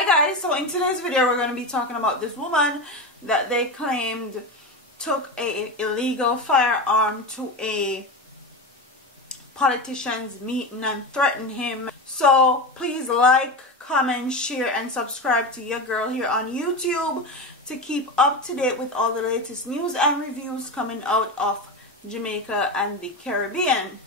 Hi guys, so in today's video we're going to be talking about this woman that they claimed took a illegal firearm to a politician's meeting and threatened him. So please like, comment, share and subscribe to your girl here on YouTube to keep up to date with all the latest news and reviews coming out of Jamaica and the Caribbean.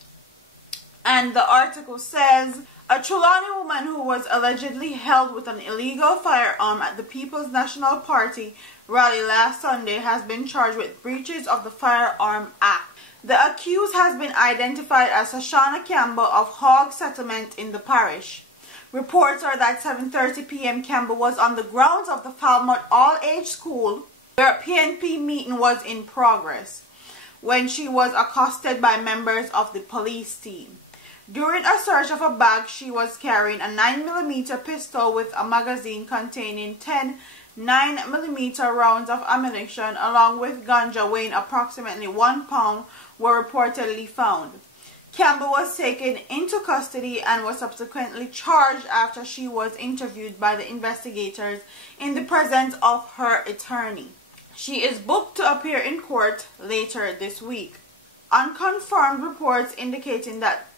And the article says, a Trelawney woman who was allegedly held with an illegal firearm at the People's National Party rally last Sunday has been charged with breaches of the Firearm Act. The accused has been identified as Shoshana Campbell of Hogg Settlement in the parish. Reports are that 7:30 p.m. Campbell was on the grounds of the Falmouth All-Age School where a PNP meeting was in progress when she was accosted by members of the police team. During a search of a bag, she was carrying a 9mm pistol with a magazine containing 10 9mm rounds of ammunition along with ganja weighing approximately 1 pound were reportedly found. Campbell was taken into custody and was subsequently charged after she was interviewed by the investigators in the presence of her attorney. She is booked to appear in court later this week. Unconfirmed reports indicating that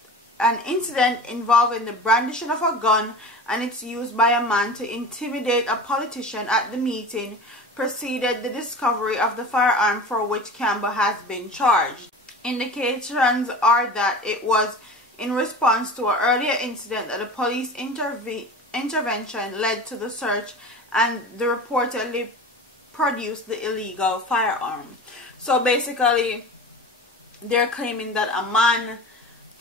an incident involving the brandishing of a gun and its use by a man to intimidate a politician at the meeting preceded the discovery of the firearm for which Campbell has been charged. Indications are that it was in response to an earlier incident that the police intervention led to the search and they reportedly produced the illegal firearm. So basically, they're claiming that a man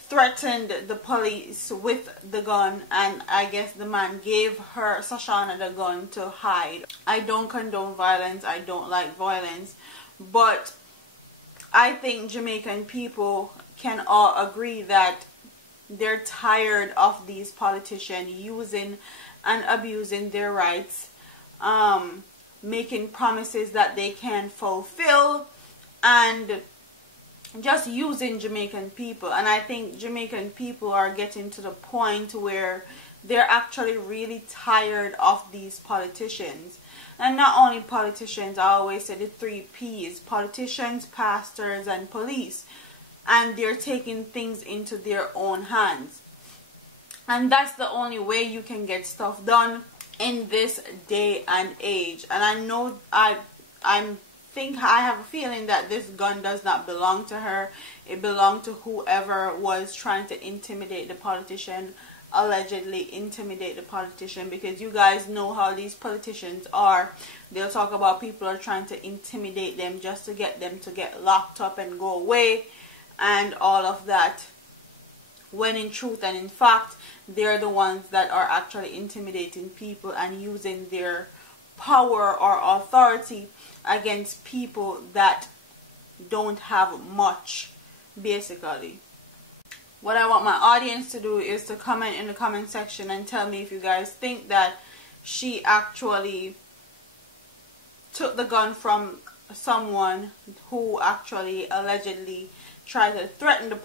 threatened the police with the gun, and I guess the man gave her, Shoshana, the gun to hide. I don't condone violence, I don't like violence, but I think Jamaican people can all agree that they're tired of these politicians using and abusing their rights, making promises that they can't fulfill, and just using Jamaican people. And I think Jamaican people are getting to the point where they're actually really tired of these politicians. And not only politicians, I always say the 3 P's: politicians, pastors and police. And they're taking things into their own hands. And that's the only way you can get stuff done in this day and age. And I know I have a feeling that this gun does not belong to her. It belonged to whoever was trying to intimidate the politician, allegedly intimidate the politician, because you guys know how these politicians are. They'll talk about people are trying to intimidate them just to get them to get locked up and go away and all of that, when in truth and in fact they're the ones that are actually intimidating people and using their power or authority against people that don't have much, basically. What I want my audience to do is to comment in the comment section and tell me if you guys think that she actually took the gun from someone who actually allegedly tried to threaten the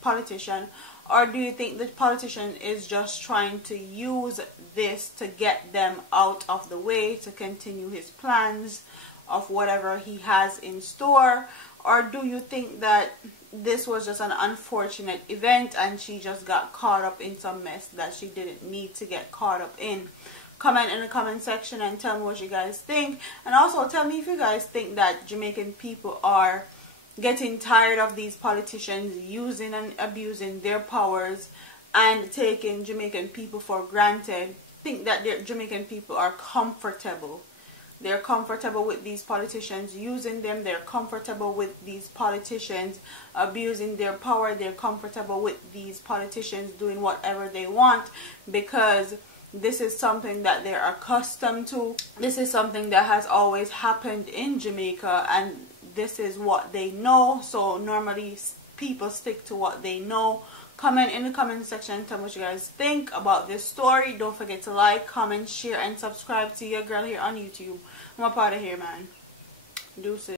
politician, or do you think the politician is just trying to use this to get them out of the way to continue his plans of whatever he has in store? Or do you think that this was just an unfortunate event and she just got caught up in some mess that she didn't need to get caught up in? Comment in the comment section and tell me what you guys think. And also tell me if you guys think that Jamaican people are getting tired of these politicians using and abusing their powers and taking Jamaican people for granted. Think that Jamaican people are comfortable. They're comfortable with these politicians using them. They're comfortable with these politicians abusing their power. They're comfortable with these politicians doing whatever they want because this is something that they're accustomed to. This is something that has always happened in Jamaica, and this is what they know. So normally people stick to what they know. Comment in the comment section and tell me what you guys think about this story. Don't forget to like, comment, share and subscribe to your girl here on YouTube. I'm up out of here, man. Deuces.